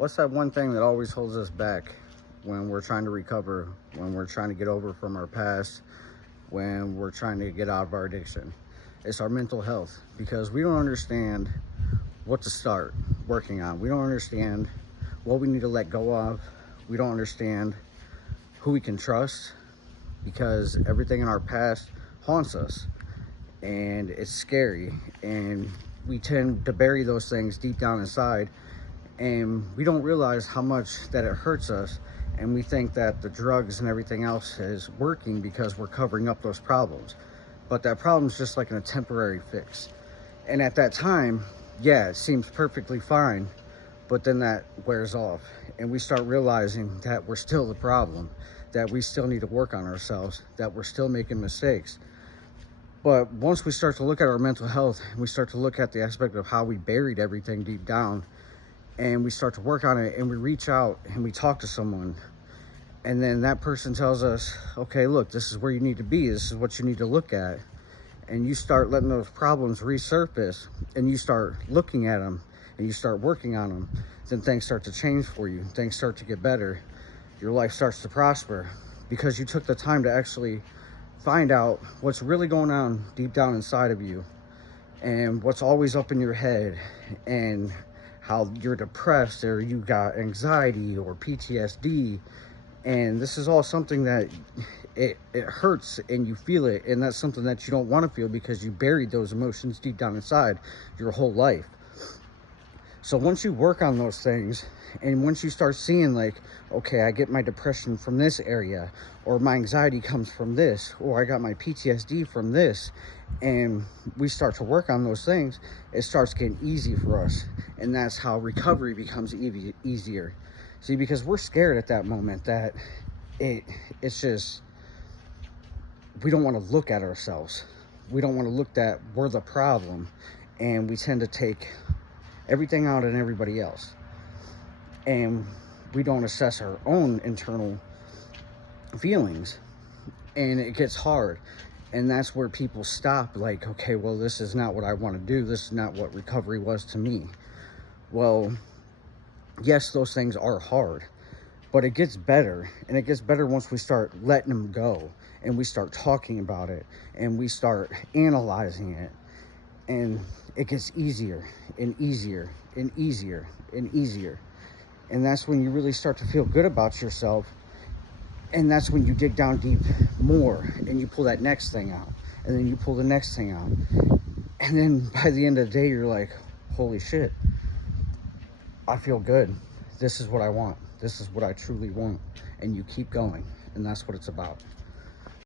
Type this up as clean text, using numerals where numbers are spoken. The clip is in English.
What's that one thing that always holds us back when we're trying to recover, when we're trying to get over from our past, when we're trying to get out of our addiction? It's our mental health, because we don't understand what to start working on. We don't understand what we need to let go of. We don't understand who we can trust, because everything in our past haunts us and it's scary, and we tend to bury those things deep down inside, and we don't realize how much that it hurts us, and we think that the drugs and everything else is working because we're covering up those problems. But that problem's just like a temporary fix, and at that time, yeah, it seems perfectly fine, but then that wears off and we start realizing that we're still the problem, that we still need to work on ourselves, that we're still making mistakes. But once we start to look at our mental health, we start to look at the aspect of how we buried everything deep down, and we start to work on it, and we reach out and we talk to someone, and then that person tells us, okay, look, this is where you need to be, this is what you need to look at, and you start letting those problems resurface, and you start looking at them and you start working on them, then things start to change for you, things start to get better, your life starts to prosper, because you took the time to actually find out what's really going on deep down inside of you, and what's always up in your head, and how you're depressed, or you got anxiety or PTSD. And this is all something that it hurts, and you feel it, and that's something that you don't want to feel, because you buried those emotions deep down inside your whole life. So once you work on those things, and once you start seeing, like, okay, I get my depression from this area, or my anxiety comes from this, or I got my PTSD from this, and we start to work on those things, it starts getting easy for us. And that's how recovery becomes easier. See, because we're scared at that moment that it's just, we don't want to look at ourselves. We don't want to look that we're the problem, and we tend to take everything out on everybody else, and we don't assess our own internal feelings, and it gets hard. And that's where people stop, like, okay, well, this is not what I want to do, this is not what recovery was to me. Well, yes, those things are hard, but it gets better, and it gets better once we start letting them go, and we start talking about it, and we start analyzing it, and it gets easier and easier and easier and easier. And that's when you really start to feel good about yourself, and that's when you dig down deep more, and you pull that next thing out, and then you pull the next thing out, and then by the end of the day, you're like, holy shit, I feel good, this is what I want, this is what I truly want. And you keep going, and that's what it's about.